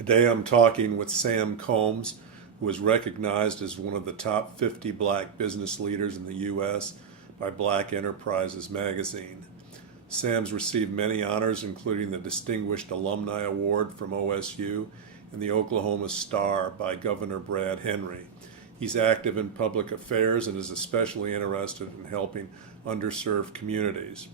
Today I'm talking with Sam Combs, who is recognized as one of the top 50 black business leaders in the U.S. by Black Enterprises magazine. Sam's received many honors, including the Distinguished Alumni Award from OSU and the Oklahoma Star by Governor Brad Henry. He's active in public affairs and is especially interested in helping underserved communities.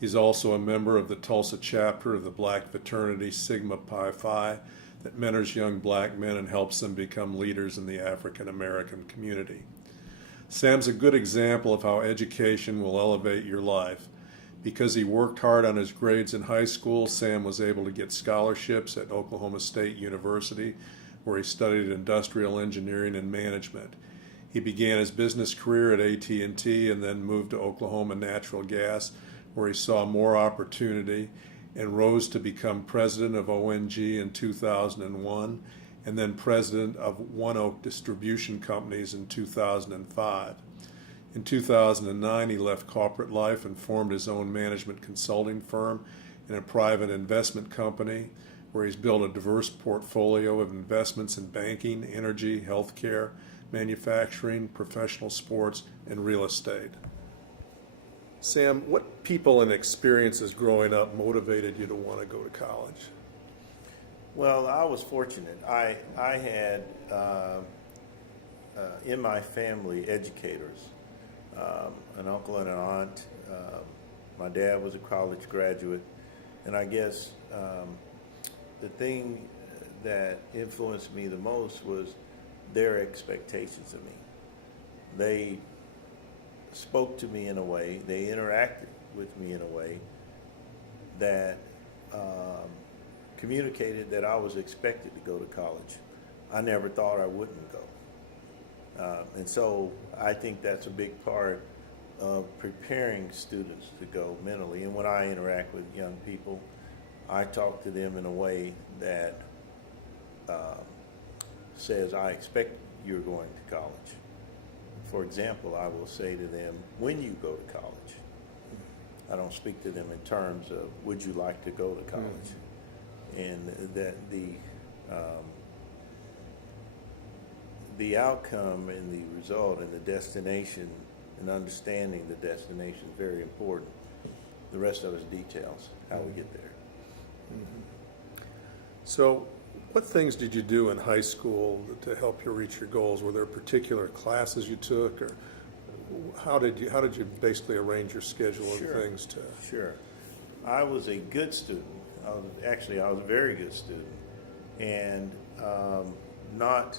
He's also a member of the Tulsa chapter of the black fraternity Sigma Pi Phi that mentors young black men and helps them become leaders in the African American community. Sam's a good example of how education will elevate your life. Because he worked hard on his grades in high school, Sam was able to get scholarships at Oklahoma State University, where he studied industrial engineering and management. He began his business career at AT&T and then moved to Oklahoma Natural Gas, where he saw more opportunity and rose to become president of ONG in 2001 and then president of ONEOK Distribution Companies in 2005. In 2009, he left corporate life and formed his own management consulting firm and a private investment company where he's built a diverse portfolio of investments in banking, energy, healthcare, manufacturing, professional sports, and real estate. Sam, what people and experiences growing up motivated you to want to go to college? Well, I was fortunate. I had in my family educators, an uncle and an aunt. My dad was a college graduate, and I guess the thing that influenced me the most was their expectations of me. They spoke to me in a way, they interacted with me in a way that communicated that I was expected to go to college. I never thought I wouldn't go. And so I think that's a big part of preparing students to go mentally. And when I interact with young people, I talk to them in a way that says, I expect you're going to college. For example, I will say to them, when you go to college, I don't speak to them in terms of, would you like to go to college? And that the outcome and the result and the destination and understanding the destination is very important. The rest of it is details, how we get there. So, what things did you do in high school to help you reach your goals? Were there particular classes you took, or how did you basically arrange your schedule and things to? Sure. I was a good student. I was a very good student, and not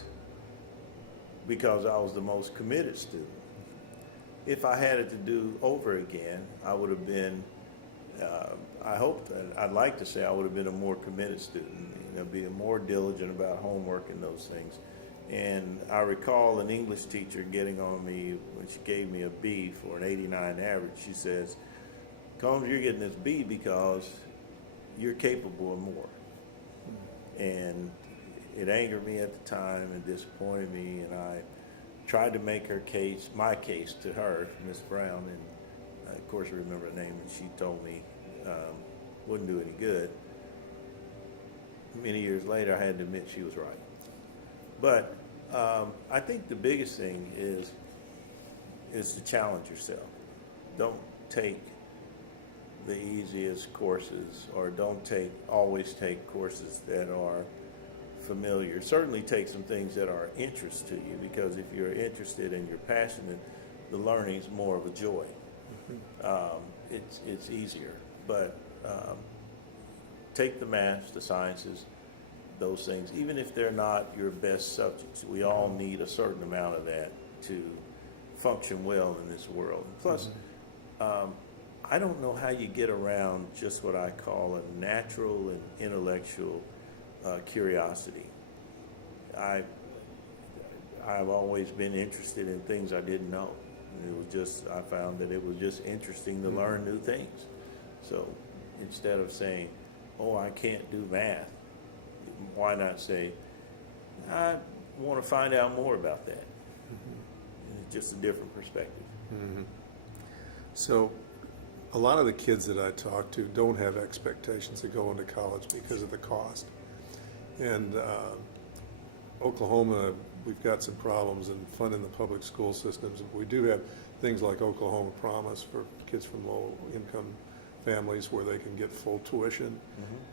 because I was the most committed student. If I had it to do over again, I would have been. I'd like to say I would have been a more committed student. Be more diligent about homework and those things. And I recall an English teacher getting on me when she gave me a B for an 89 average. She says, Combs, you're getting this B because you're capable of more. And it angered me at the time and disappointed me, and I tried to make my case to her, Miss Brown, and I, of course, I remember her name, and she told me wouldn't do any good. Many years later, I had to admit she was right. But I think the biggest thing is to challenge yourself. Don't take the easiest courses, or don't always take courses that are familiar. Certainly take some things that are interest to you, because if you're interested and you're passionate, the learning is more of a joy. It's easier. But take the math, the sciences, those things, even if they're not your best subjects. We all need a certain amount of that to function well in this world. Plus, I don't know how you get around just what I call a natural and intellectual curiosity. I've always been interested in things I didn't know. I found that it was just interesting to learn new things. So instead of saying, oh, I can't do math, why not say, I want to find out more about that? It's just a different perspective. So a lot of the kids that I talk to don't have expectations to go into college because of the cost. And Oklahoma, we've got some problems in funding the public school systems. We do have things like Oklahoma Promise for kids from low-income families where they can get full tuition,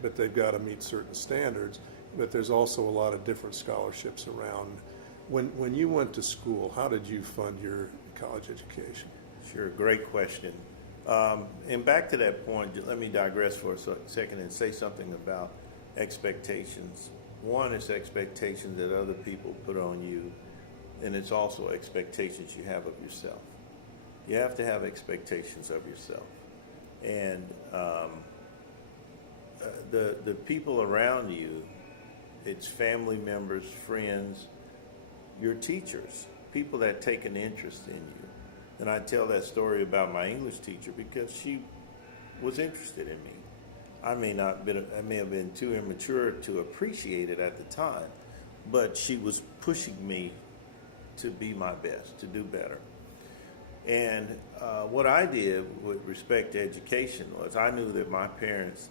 but they've got to meet certain standards. But there's also a lot of different scholarships around. When you went to school, how did you fund your college education? Sure, great question. And back to that point, let me digress for a second and say something about expectations. One is expectations that other people put on you, and it's also expectations you have of yourself. You have to have expectations of yourself. And the people around you, it's family members, friends, your teachers, people that take an interest in you. And I tell that story about my English teacher because she was interested in me. I may have been too immature to appreciate it at the time, but she was pushing me to be my best, to do better. And what I did with respect to education was I knew that my parents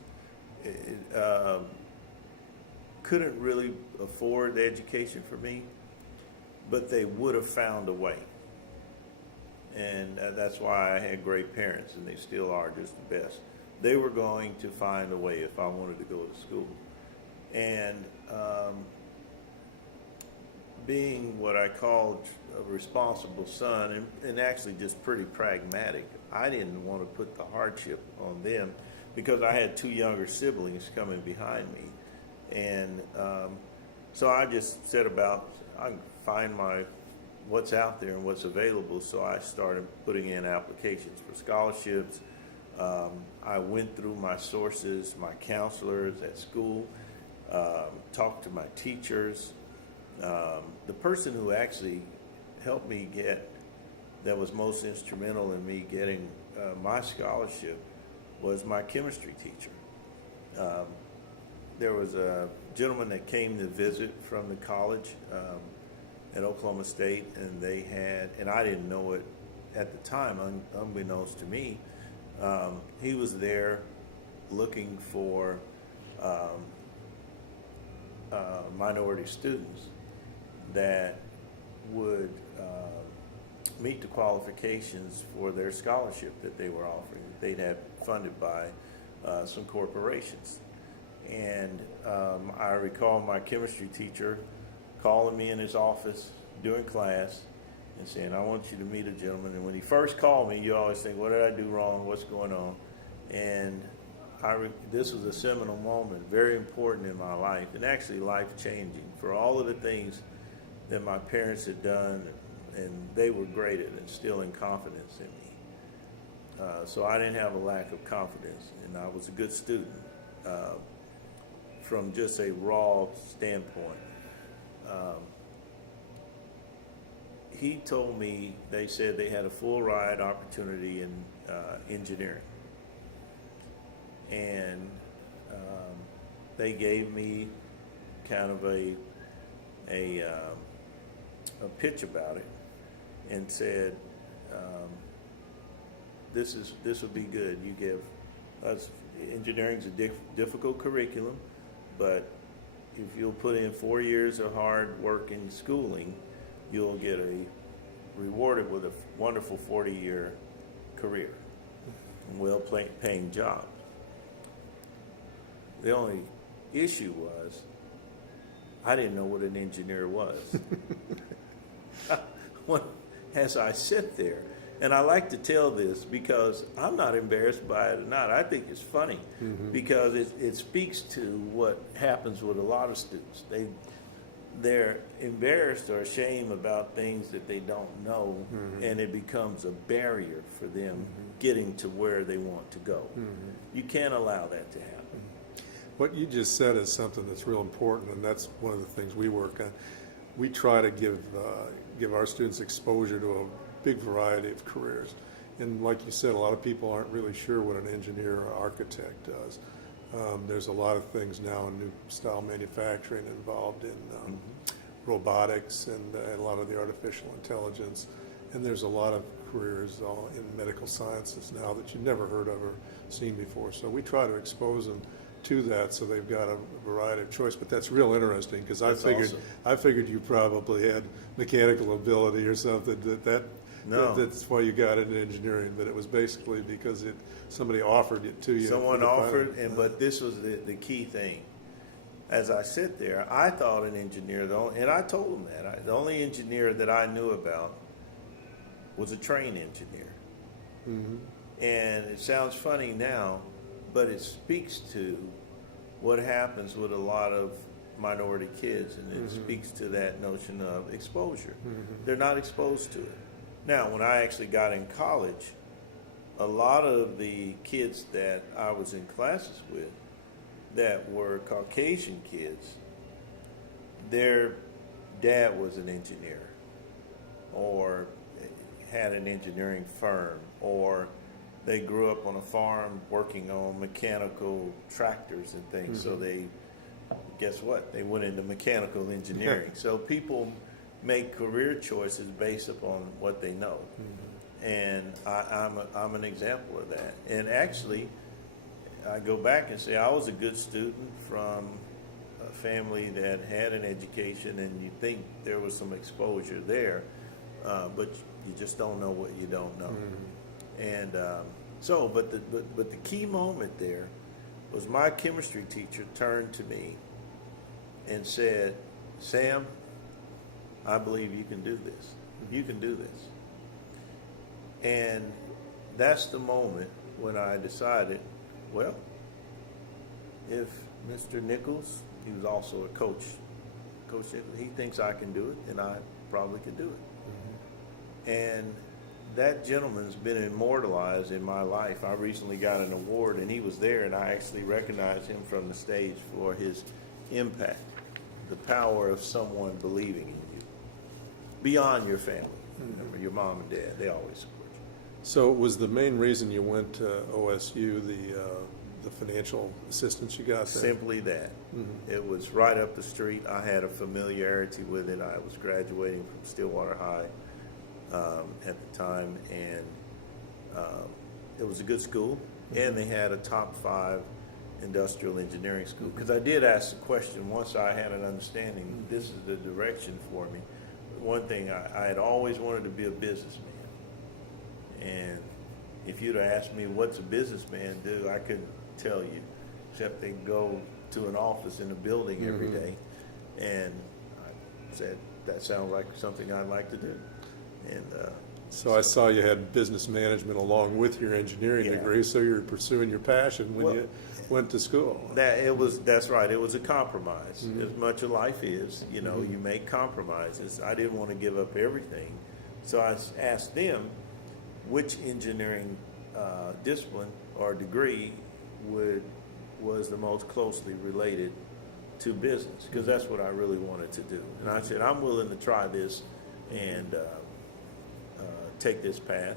couldn't really afford the education for me, but they would have found a way. And that's why I had great parents, and they still are just the best. They were going to find a way if I wanted to go to school. And being what I called a responsible son, and actually just pretty pragmatic, I didn't want to put the hardship on them because I had two younger siblings coming behind me. And so I just set about, I find what's out there and what's available. So I started putting in applications for scholarships. I went through my sources, my counselors at school, talked to my teachers. The person who actually helped me that was most instrumental in me getting my scholarship was my chemistry teacher. There was a gentleman that came to visit from the college at Oklahoma State, and I didn't know it at the time, unbeknownst to me. He was there looking for minority students that would meet the qualifications for their scholarship that they were offering. They'd had funded by some corporations. And I recall my chemistry teacher calling me in his office during class and saying, I want you to meet a gentleman. And when he first called me, you always think, what did I do wrong? What's going on? And this was a seminal moment, very important in my life, and actually life-changing for all of the things that my parents had done, and they were great at instilling confidence in me. So I didn't have a lack of confidence, and I was a good student from just a raw standpoint. He told me they said they had a full ride opportunity in engineering. And they gave me kind of a pitch about it and said, this would be good. You give us, engineering's a difficult curriculum, but if you'll put in 4 years of hard work in schooling, you'll get rewarded with a wonderful 40-year career and well-paying job. The only issue was I didn't know what an engineer was. As I sit there, and I like to tell this because I'm not embarrassed by it or not. I think it's funny because it speaks to what happens with a lot of students. They're embarrassed or ashamed about things that they don't know, and it becomes a barrier for them getting to where they want to go. You can't allow that to happen. What you just said is something that's real important, and that's one of the things we work on. We try to give our students exposure to a big variety of careers. And like you said, a lot of people aren't really sure what an engineer or architect does. There's a lot of things now in new style manufacturing involved in robotics and a lot of the artificial intelligence. And there's a lot of careers in medical sciences now that you've never heard of or seen before. So we try to expose them to that, so they've got a variety of choice. But that's real interesting, because That's awesome. I figured you probably had mechanical ability or something. No. That's why you got into engineering. But it was basically because somebody offered it to you. Someone offered, but this was the key thing. As I sit there, I thought an engineer, and I told them that the only engineer that I knew about was a train engineer. Mm-hmm. And it sounds funny now, but it speaks to what happens with a lot of minority kids, and it speaks to that notion of exposure. They're not exposed to it. Now, when I actually got in college, a lot of the kids that I was in classes with that were Caucasian kids, their dad was an engineer or had an engineering firm, or they grew up on a farm working on mechanical tractors and things. So they, guess what? They went into mechanical engineering. So people make career choices based upon what they know. And I'm an example of that. And actually, I go back and say I was a good student from a family that had an education, and you think there was some exposure there, but you just don't know what you don't know. And but the key moment there was my chemistry teacher turned to me and said, "Sam, I believe you can do this. You can do this." And that's the moment when I decided, well, if Mr. Nichols, he was also a coach, Coach Nichols, he thinks I can do it, then I probably could do it. And that gentleman's been immortalized in my life. I recently got an award, and he was there, and I actually recognized him from the stage for his impact, the power of someone believing in you, beyond your family. Remember, your mom and dad, they always support you. So was the main reason you went to OSU the financial assistance you got there? Simply that. It was right up the street. I had a familiarity with it. I was graduating from Stillwater High at the time, and it was a good school, and they had a top 5 industrial engineering school. Because I did ask the question once I had an understanding, this is the direction for me. One thing, I had always wanted to be a businessman. And if you'd have asked me, what's a businessman do, I couldn't tell you, except they go to an office in a building every day. And I said, that sounds like something I'd like to do. And so I saw you had business management along with your engineering degree, so you're pursuing your passion when you went to school. That's right. It was a compromise. As much of life is, you make compromises. I didn't want to give up everything. So I asked them which engineering discipline or degree was the most closely related to business, because that's what I really wanted to do. And I said, I'm willing to try this and take this path.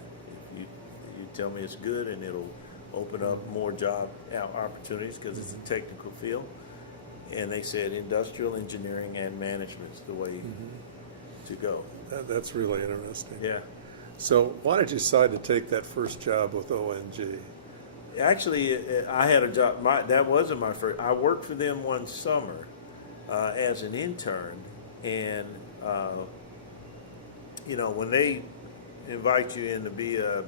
If you tell me it's good, and it'll open up more job opportunities because it's a technical field. And they said industrial engineering and management is the way to go. That's really interesting. Yeah. So why did you decide to take that first job with ONG? Actually, I had a job. That wasn't my first. I worked for them one summer as an intern, and when they invite you in to be a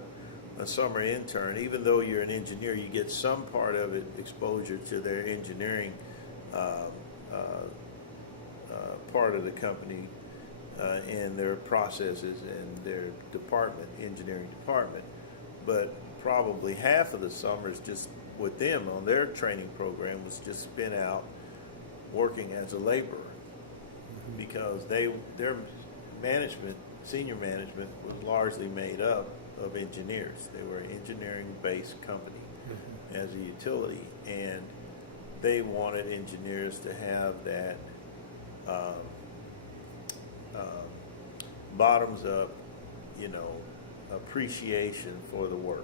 summer intern, even though you're an engineer, you get some part of it exposure to their engineering part of the company and their processes and their department, engineering department. But probably half of the summers just with them on their training program was just spent out working as a laborer, because their management, senior management, was largely made up of engineers. They were an engineering-based company as a utility, and they wanted engineers to have that bottoms-up, appreciation for the work.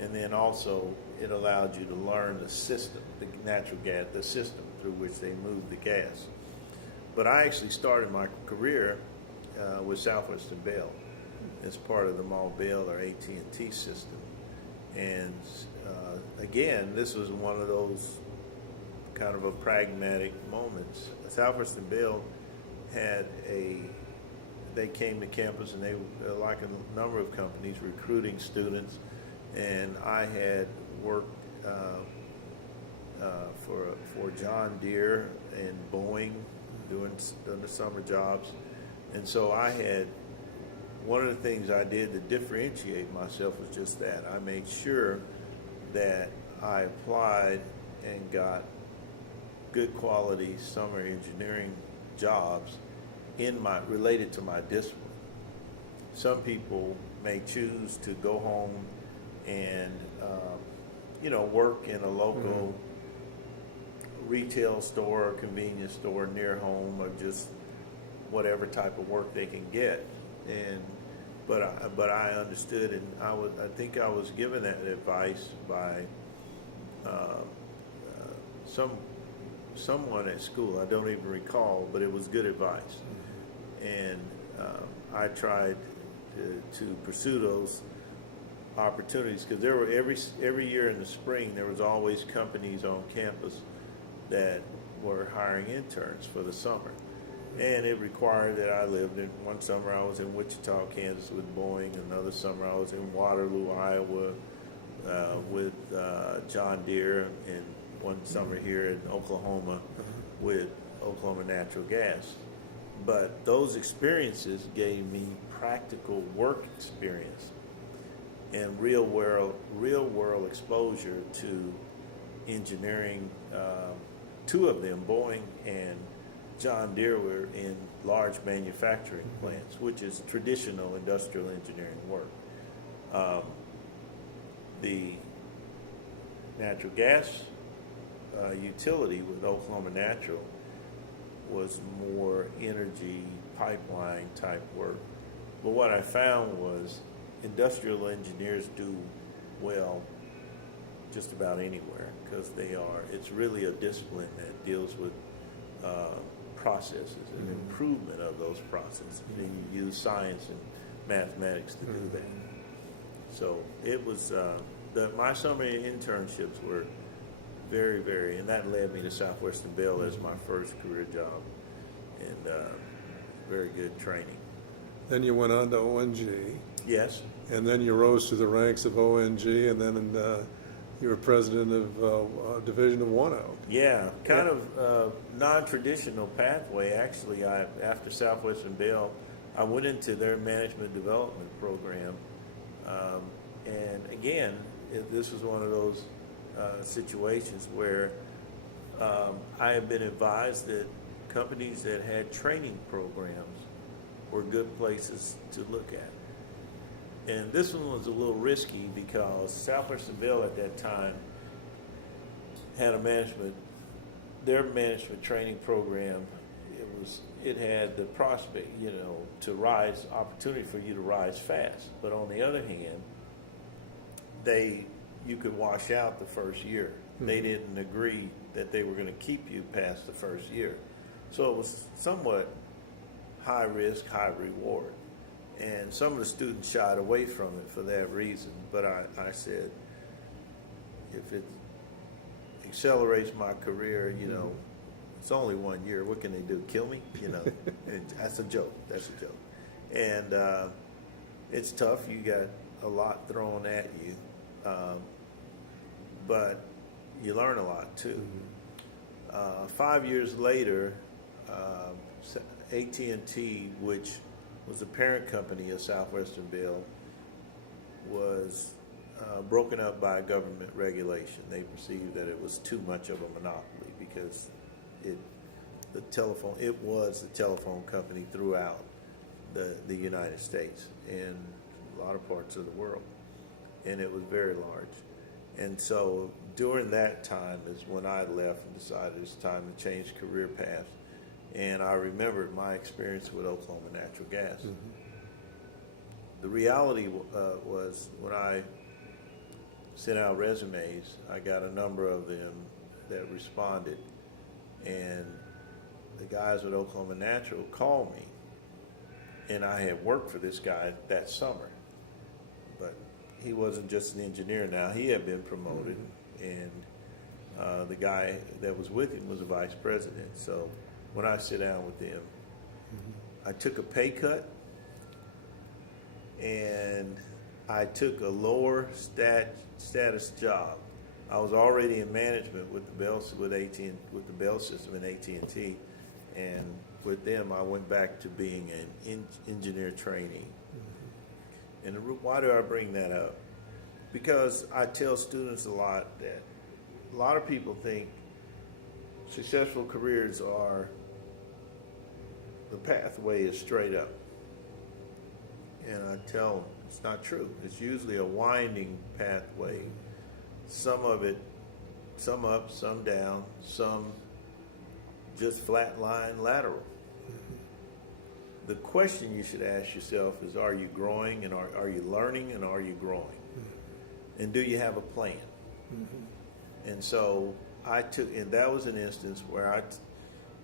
And then also it allowed you to learn the system, the natural gas, the system through which they move the gas. But I actually started my career with Southwestern Bell as part of the Mall Bell or AT&T system. And again, this was one of those kind of a pragmatic moment. Southwestern Bell they came to campus, and they were, like a number of companies, recruiting students, and I had worked for John Deere and Boeing doing the summer jobs, and so one of the things I did to differentiate myself was just that. I made sure that I applied and got good quality summer engineering jobs related to my discipline. Some people may choose to go home and work in a local retail store or convenience store near home, or just whatever type of work they can get. But I understood, and I think I was given that advice by someone at school. I don't even recall, but it was good advice. And I tried to pursue those opportunities, because there were every year in the spring there was always companies on campus that were hiring interns for the summer, and it required that I lived in. One summer I was in Wichita, Kansas with Boeing. Another summer I was in Waterloo, Iowa with John Deere, and one summer here in Oklahoma with Oklahoma Natural Gas. But those experiences gave me practical work experience and real world exposure to engineering. Two of them, Boeing and John Deere, were in large manufacturing plants, which is traditional industrial engineering work. The natural gas utility with Oklahoma Natural was more energy pipeline type work. But what I found was industrial engineers do well just about anywhere, because it's really a discipline that deals with processes and improvement of those processes. And you use science and mathematics to do that. So it was, my summer internships were very, very, and that led me to Southwestern Bell as my first career job, and very good training. Then you went on to ONG. Yes. And then you rose to the ranks of ONG, and then you were president of division of ONEOK. Yeah, kind of non-traditional pathway. Actually, after Southwestern Bell, I went into their management development program, and again, this was one of those situations where I had been advised that companies that had training programs were good places to look at. And this one was a little risky, because Southwestern Bell at that time had their management training program. It had the prospect, opportunity for you to rise fast. But on the other hand, you could wash out the first year. They didn't agree that they were going to keep you past the first year. So it was somewhat high risk, high reward. And some of the students shied away from it for that reason. But I said, if it accelerates my career, it's only 1 year. What can they do? Kill me? And that's a joke. And it's tough. You got a lot thrown at you. But you learn a lot too. 5 years later, AT&T, which was the parent company of Southwestern Bell, was broken up by government regulation. They perceived that it was too much of a monopoly, because it was the telephone company throughout the United States and a lot of parts of the world, and it was very large. And so during that time is when I left and decided it's time to change career paths. And I remembered my experience with Oklahoma Natural Gas. The reality was, when I sent out resumes, I got a number of them that responded. And the guys with Oklahoma Natural called me. And I had worked for this guy that summer. But he wasn't just an engineer now. He had been promoted. And The guy that was with him was a vice president. So when I sit down with them, I took a pay cut and I took a lower status job. I was already in management with the Bell system in AT&T, and with them I went back to being an engineer trainee. And why do I bring that up? Because I tell students a lot that a lot of people think successful careers are the pathway is straight up. And I tell them it's not true. It's usually a winding pathway. Some of it, some up, some down, some just flat line lateral. The question you should ask yourself is, are you growing, and are you learning, and are you growing? And do you have a plan? And so and that was an instance where I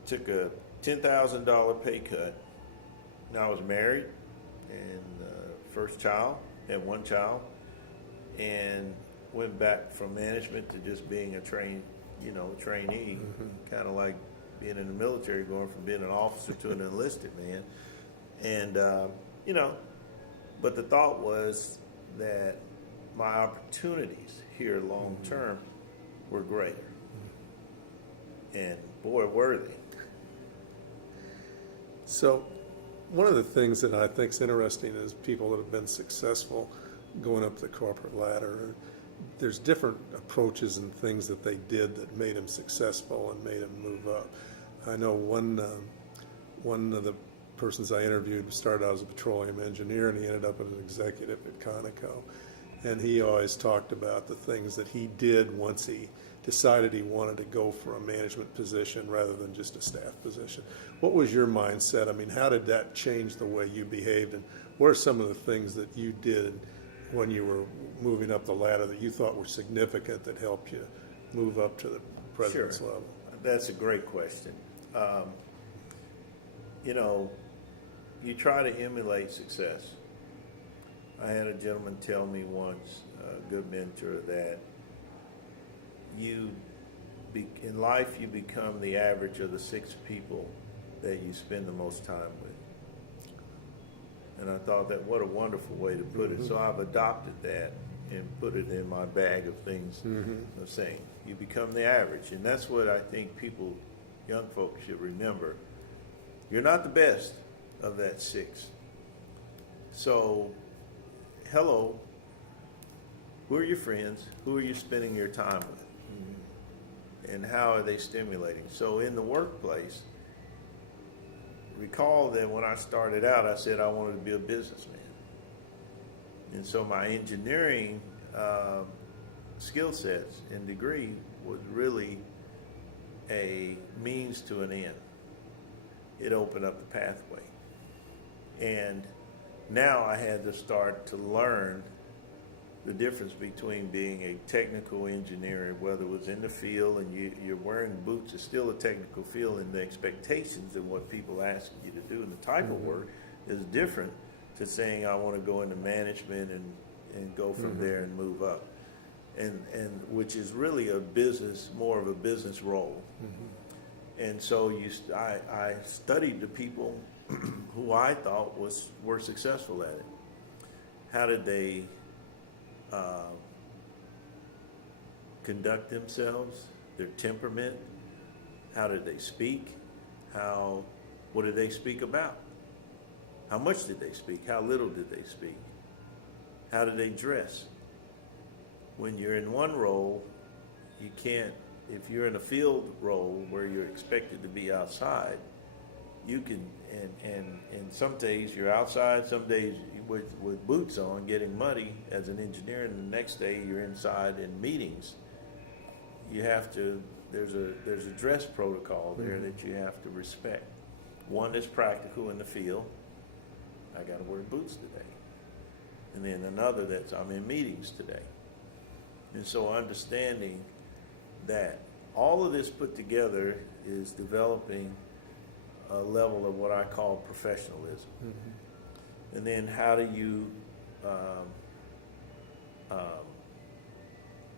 took a $10,000 pay cut. Now I was married and first child, had one child, and went back from management to just being a trainee, kind of like being in the military, going from being an officer to an enlisted man. And, but the thought was that my opportunities here long term were greater. And boy, were they. So one of the things that I think is interesting is people that have been successful going up the corporate ladder, there's different approaches and things that they did that made them successful and made them move up. I know one of the persons I interviewed started out as a petroleum engineer, and he ended up as an executive at Conoco. And he always talked about the things that he did once he decided he wanted to go for a management position rather than just a staff position. What was your mindset? I mean, how did that change the way you behaved, and what are some of the things that you did when you were moving up the ladder that you thought were significant that helped you move up to the president's level? That's a great question. You try to emulate success. I had a gentleman tell me once, a good mentor, that in life you become the average of the 6 people that you spend the most time with. And I thought that what a wonderful way to put it. So I've adopted that and put it in my bag of things of saying you become the average. And that's what I think young folks should remember. You're not the best of that 6. So, hello, who are your friends? Who are you spending your time with? And how are they stimulating? So in the workplace, recall that when I started out, I said I wanted to be a businessman. And so my engineering skill sets and degree was really a means to an end. It opened up the pathway. And now I had to start to learn the difference between being a technical engineer, whether it was in the field and you're wearing boots, it's still a technical field, and the expectations of what people ask you to do and the type of work is different to saying I want to go into management and go from there and move up. And which is really more of a business role. And so I studied the people who I thought were successful at it. How did they conduct themselves, their temperament? How did they speak? What did they speak about? How much did they speak? How little did they speak? How did they dress? When you're in one role, you can't, if you're in a field role where you're expected to be outside, you can, and some days you're outside, some days with boots on, getting muddy as an engineer, and the next day you're inside in meetings. You have to, there's a dress protocol there that you have to respect. One that's practical in the field, I got to wear boots today. And then another that's, I'm in meetings today. And so understanding that all of this put together is developing a level of what I call professionalism. And then how do you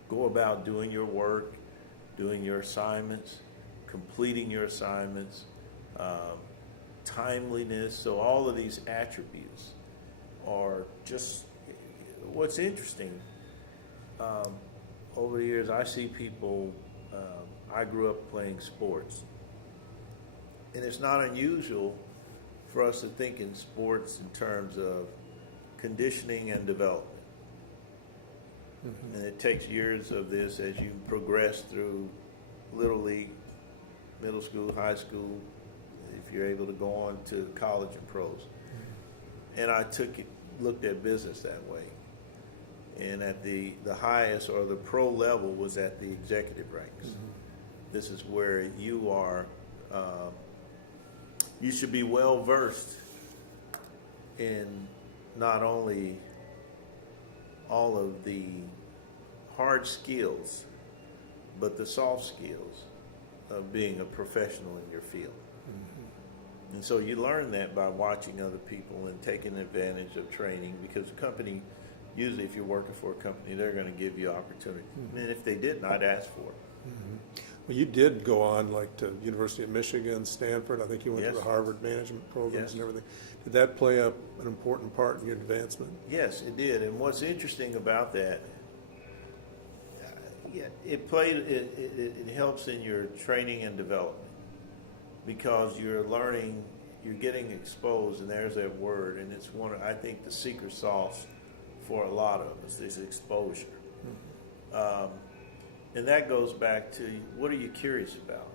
go about doing your work? doing your assignments, completing your assignments, timeliness. So all of these attributes are just what's interesting. Over the years, I see people, I grew up playing sports. And it's not unusual for us to think in sports in terms of conditioning and development. And it takes years of this as you progress through Little League, middle school, high school, if you're able to go on to college and pros. And I looked at business that way. And at the highest or the pro level was at the executive ranks. This is where you are, you should be well versed in not only all of the hard skills, but the soft skills of being a professional in your field. And so you learn that by watching other people and taking advantage of training, because the company, usually if you're working for a company, they're going to give you opportunity. And if they didn't, I'd ask for it. Well, you did go on like to University of Michigan, Stanford. I think you went to the Harvard management programs and everything. Did that play an important part in your advancement? Yes, it did. And what's interesting about that, it helps in your training and development, because you're learning, you're getting exposed, and there's that word, and it's I think the secret sauce for a lot of us is exposure. And that goes back to, what are you curious about?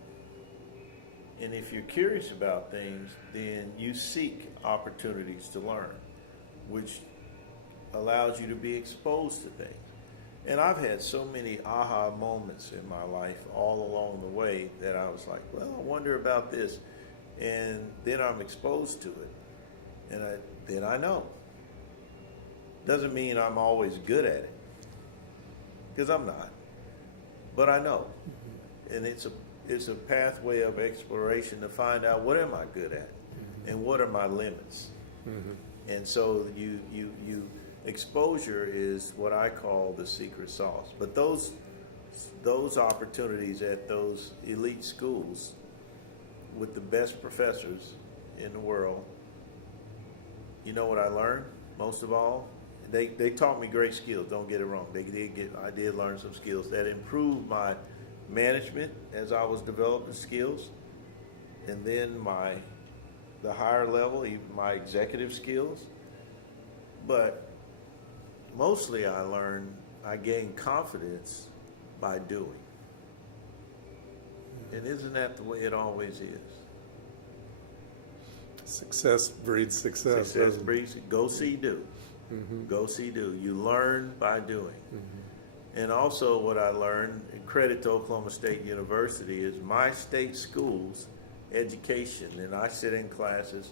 And if you're curious about things, then you seek opportunities to learn, which allows you to be exposed to things. And I've had so many aha moments in my life all along the way that I was like, well, I wonder about this. And then I'm exposed to it. And then I know. Doesn't mean I'm always good at it, because I'm not. But I know. And it's a pathway of exploration to find out, what am I good at? And what are my limits? And so exposure is what I call the secret sauce. But those opportunities at those elite schools with the best professors in the world, you know what I learned most of all? They taught me great skills, don't get it wrong. I did learn some skills that improved my management as I was developing skills, and then the higher level, even my executive skills. But mostly I gained confidence by doing. And isn't that the way it always is? Success breeds success. Success breeds, go see, do. Go see, do. You learn by doing. And also what I learned, and credit to Oklahoma State University, is my state schools education. And I sit in classes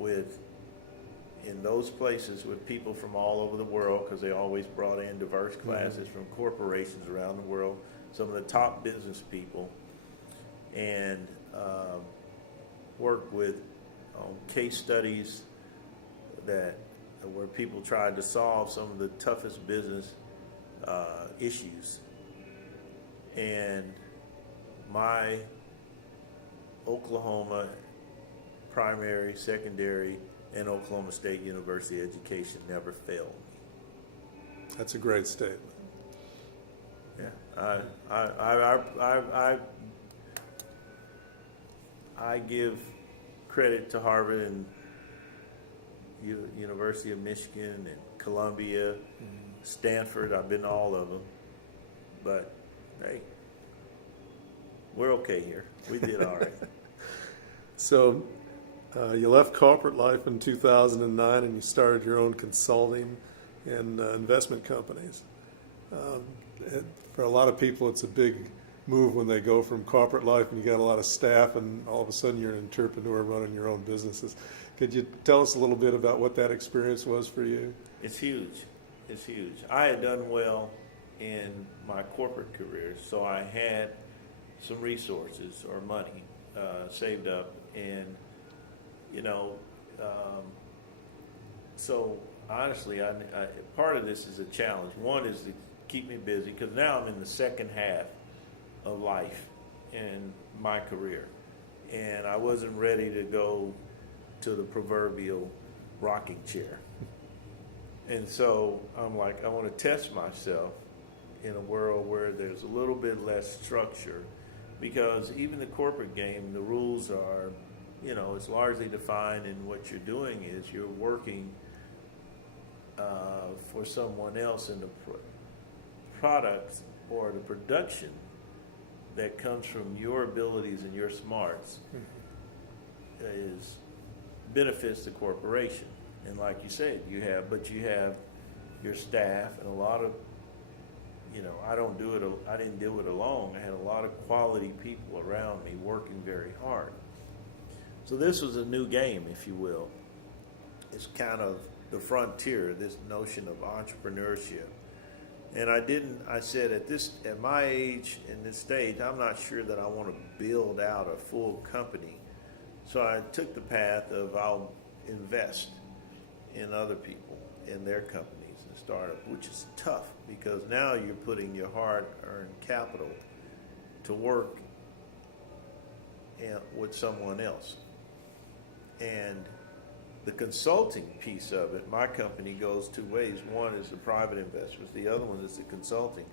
in those places with people from all over the world, because they always brought in diverse classes from corporations around the world, some of the top business people, and worked with case studies where people tried to solve some of the toughest business issues. And my Oklahoma primary, secondary, and Oklahoma State University education never failed me. That's a great statement. Yeah, I give credit to Harvard and University of Michigan and Columbia, Stanford. I've been to all of them, but hey, we're okay here. We did all right. So you left corporate life in 2009 and you started your own consulting and investment companies. For a lot of people, it's a big move when they go from corporate life and you got a lot of staff and all of a sudden you're an entrepreneur running your own businesses. Could you tell us a little bit about what that experience was for you? It's huge. It's huge. I had done well in my corporate career, so I had some resources or money saved up, and so honestly, I part of this is a challenge. One is to keep me busy, because now I'm in the second half of life in my career. And I wasn't ready to go to the proverbial rocking chair. And so I'm like, I want to test myself in a world where there's a little bit less structure, because even the corporate game, the rules are, it's largely defined, and what you're doing is you're working for someone else, and the product or the production that comes from your abilities and your smarts is benefits the corporation. And like you said, you have your staff and a lot of, I didn't do it alone. I had a lot of quality people around me working very hard. So this was a new game, if you will. It's kind of the frontier, this notion of entrepreneurship. And I said at my age and this stage, I'm not sure that I want to build out a full company. So I took the path of I'll invest in other people, in their companies and startup, which is tough because now you're putting your hard-earned capital to work with someone else. And the consulting piece of it, my company goes two ways. One is the private investors. The other one is the consulting.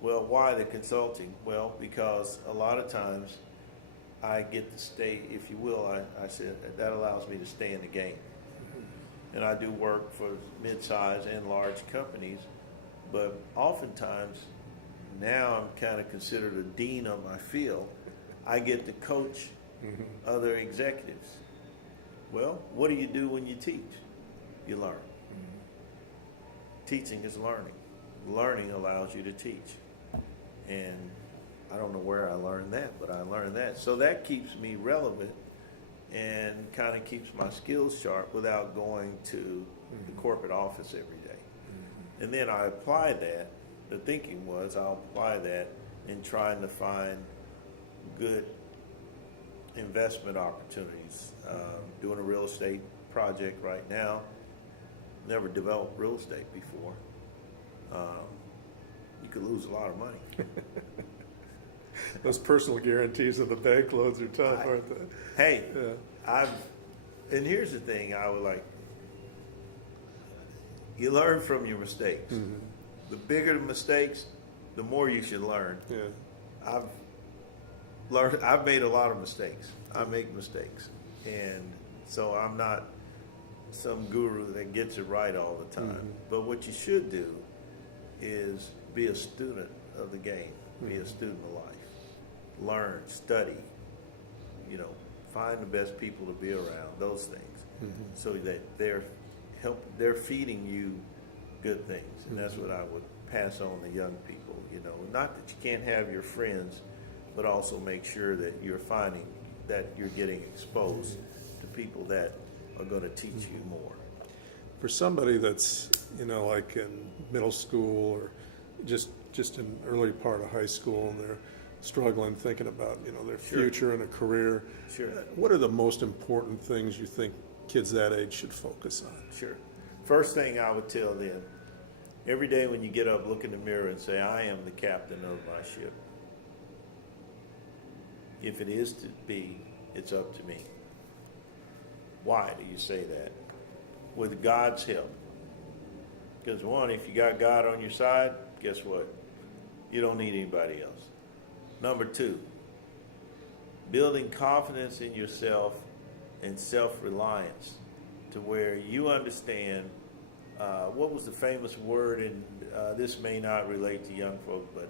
Well, why the consulting? Well, because a lot of times I get to stay, if you will, I said that allows me to stay in the game. And I do work for mid-sized and large companies, but oftentimes now I'm kind of considered a dean of my field. I get to coach other executives. Well, what do you do when you teach? You learn. Teaching is learning. Learning allows you to teach. And I don't know where I learned that, but I learned that. So that keeps me relevant and kind of keeps my skills sharp without going to the corporate office every day. And then I applied that. The thinking was I'll apply that in trying to find good investment opportunities. Doing a real estate project right now. Never developed real estate before. You could lose a lot of money. Those personal guarantees of the bank loans are tough, aren't they? Hey, yeah. And here's the thing I would like. You learn from your mistakes. The bigger the mistakes, the more you should learn. Yeah. I've made a lot of mistakes. I make mistakes. And so I'm not some guru that gets it right all the time. But what you should do is be a student of the game, be a student of life. Learn, study, find the best people to be around, those things, so that they're feeding you good things. And that's what I would pass on to young people, not that you can't have your friends, but also make sure that you're finding that you're getting exposed to people that are going to teach you more. For somebody that's, like in middle school or just in early part of high school, and they're struggling, thinking about, their future and a career. Sure. What are the most important things you think kids that age should focus on? Sure. First thing I would tell them, every day when you get up, look in the mirror and say, I am the captain of my ship. If it is to be, it's up to me. Why do you say that? With God's help. Because one, if you got God on your side, guess what? You don't need anybody else. Number two, building confidence in yourself and self-reliance to where you understand what was the famous word, and this may not relate to young folk, but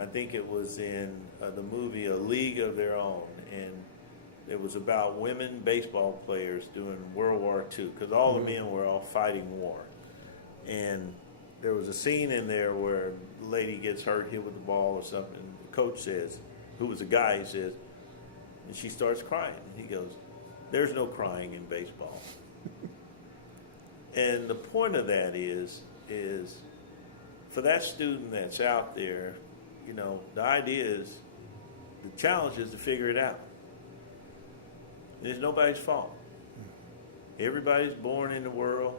I think it was in the movie A League of Their Own, and it was about women baseball players during World War II, because all the men were all fighting war. And there was a scene in there where the lady gets hurt, hit with the ball or something. The coach says, who was a guy, he says, and she starts crying. And he goes, there's no crying in baseball. And the point of that is for that student that's out there, the idea is, the challenge is to figure it out. It's nobody's fault. Everybody's born in the world,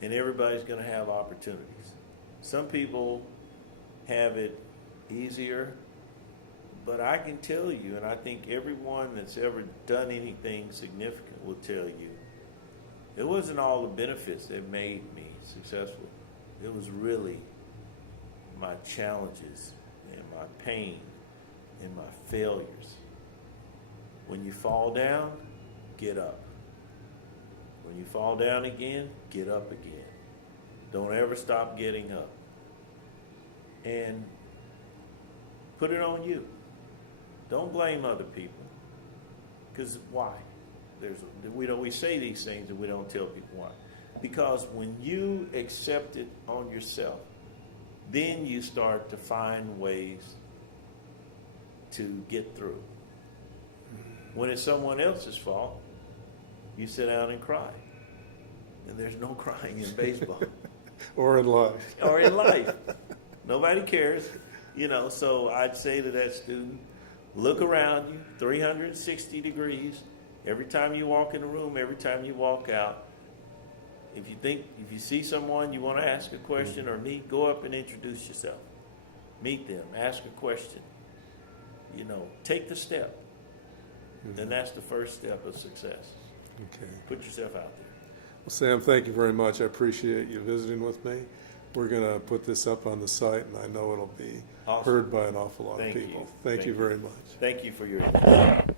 and everybody's going to have opportunities. Some people have it easier But I can tell you, and I think everyone that's ever done anything significant will tell you, it wasn't all the benefits that made me successful. It was really my challenges and my pain and my failures. When you fall down, get up. When you fall down again, get up again. Don't ever stop getting up. And put it on you. Don't blame other people. Because why? We say these things and we don't tell people why. Because when you accept it on yourself, then you start to find ways to get through. When it's someone else's fault, you sit down and cry. And there's no crying in baseball. Or in life. Or in life. Nobody cares. So I'd say to that student, look around you, 360 degrees. Every time you walk in a room, every time you walk out, if you see someone you want to ask a question or meet, go up and introduce yourself. Meet them, ask a question. Take the step. And that's the first step of success. Okay. Put yourself out there. Well, Sam, thank you very much. I appreciate you visiting with me. We're going to put this up on the site, and I know it'll be Awesome. heard by an awful lot of Thank people. you. Thank you very much. Thank you for your attention.